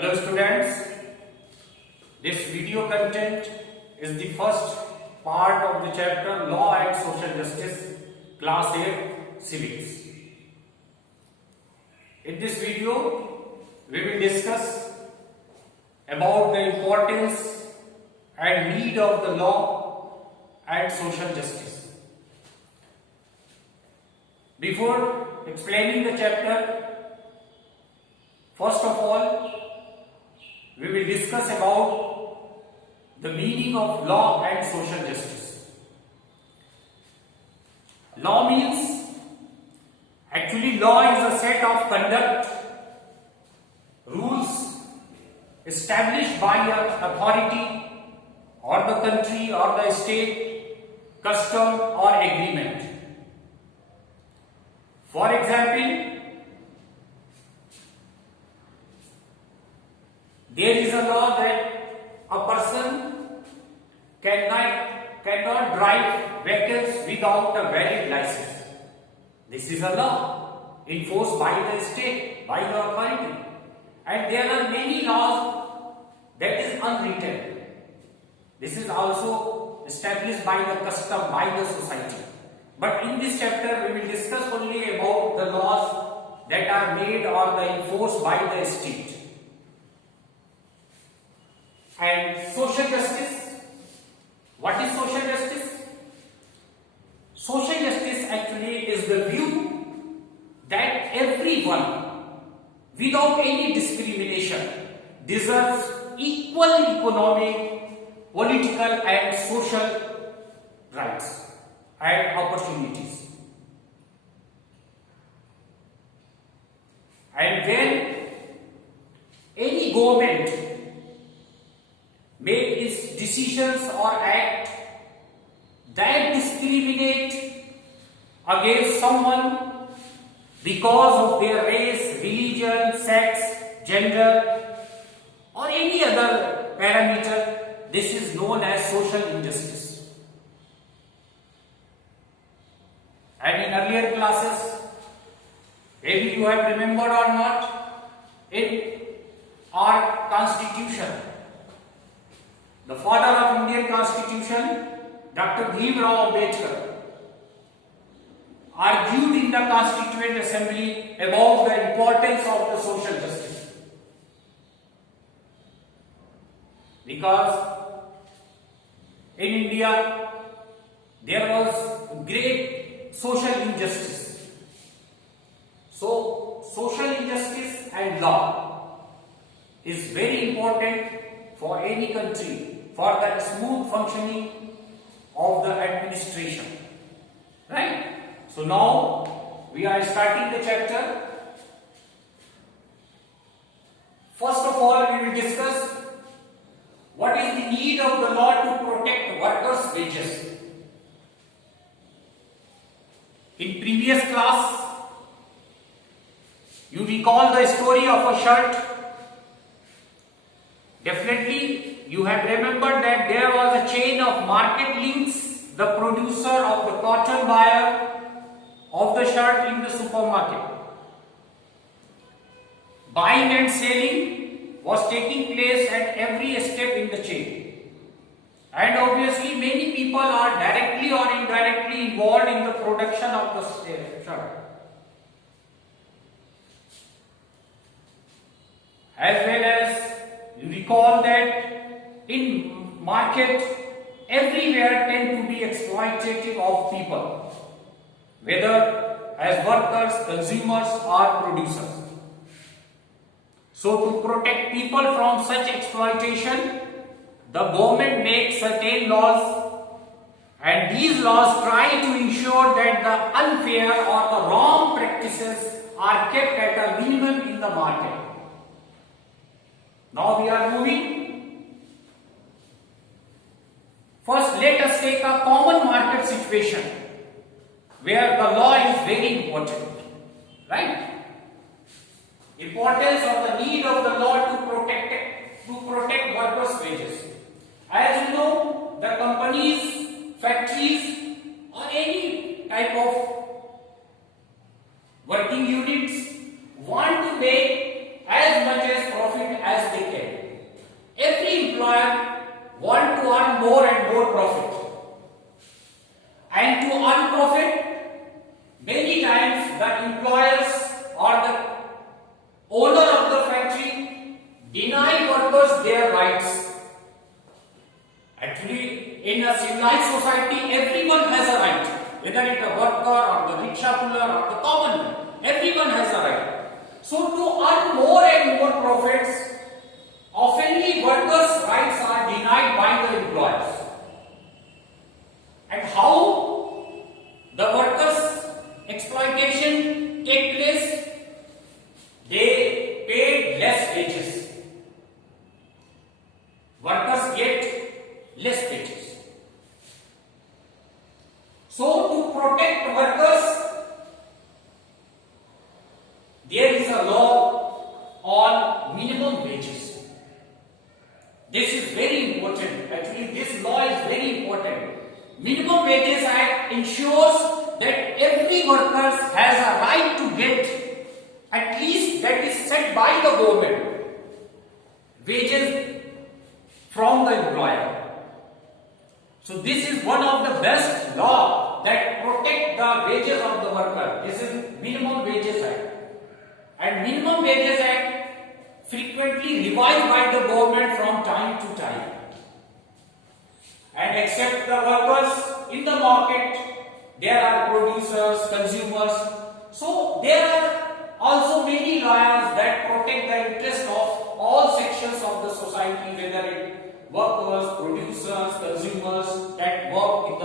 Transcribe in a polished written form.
Hello students, this video content is the first part of the chapter Law and Social Justice, Class 8 Civics. In this video, we will discuss about the importance and need of the law and social justice. Before explaining the chapter, first of all, we will discuss about the meaning of law and social justice. Law means, actually law is a set of conduct, rules established by an authority or the country or the state, custom or agreement. For example, there is a law that a person cannot drive vehicles without a valid license. This is a law enforced by the state, by the authority. And there are many laws that is unwritten. This is also established by the custom, by the society. But in this chapter we will discuss only about the laws that are made or enforced by the state. And social justice. What is social justice? Social justice actually is the view that everyone, without any discrimination, deserves equal economic, political and social rights and opportunities. And when any government make its decisions or act that discriminate against someone because of their race, religion, sex, gender or any other parameter, this is known as social injustice. And in earlier classes, maybe you have remembered or not, in our constitution, the father of Indian Constitution, Dr. Bhim Rao Ambedkar, argued in the Constituent Assembly about the importance of the social justice. Because in India, there was great social injustice. So, social injustice and law is very important for any country, for the smooth functioning of the administration. Right? So now we are starting the chapter. First of all, we will discuss what is the need of the law to protect workers' wages. In previous class, you recall the story of a shirt. Definitely you have remembered that there was a chain of market links, the producer of the cotton buyer of the shirt in the supermarket. Buying and selling was taking place at every step in the chain. And obviously many people are directly or indirectly involved in the production of the shirt. As well as you recall that in market, everywhere tend to be exploitative of people, whether as workers, consumers or producers. So to protect people from such exploitation, the government makes certain laws, and these laws try to ensure that the unfair or the wrong practices are kept at a minimum in the market. Now we are moving. First, let us take a common market situation where the law is very important. Right? Importance of the need of the law to protect workers' wages. As you know, the companies, factories or any type of working units want to make as much as profit as as they can. Every employer wants to earn more and more profit. And to earn profit, many times the employers or the owner of the factory deny workers their rights. Actually, in a civilized society, everyone has a right. Whether it's a worker or the rickshaw puller or the common man, everyone has a right. So to earn more and more profits, oftenly workers' rights are denied by the employers. And how the workers' exploitation take place? They paid less wages. Workers get less wages. So to protect workers, there is a law on minimum wages. This is very important. Actually, this law is very important. Minimum Wages Act ensures that every worker has a right to get, at least that is set by the government, wages from the employer. So this is one of the best law that protect the wages of the worker. This is Minimum Wages Act. And Minimum Wages Act frequently revised by the government from time to time. And except the workers in the market, there are producers, consumers. So there are also many laws that protect the interest of all sections of the society, whether it workers, producers, consumers that work in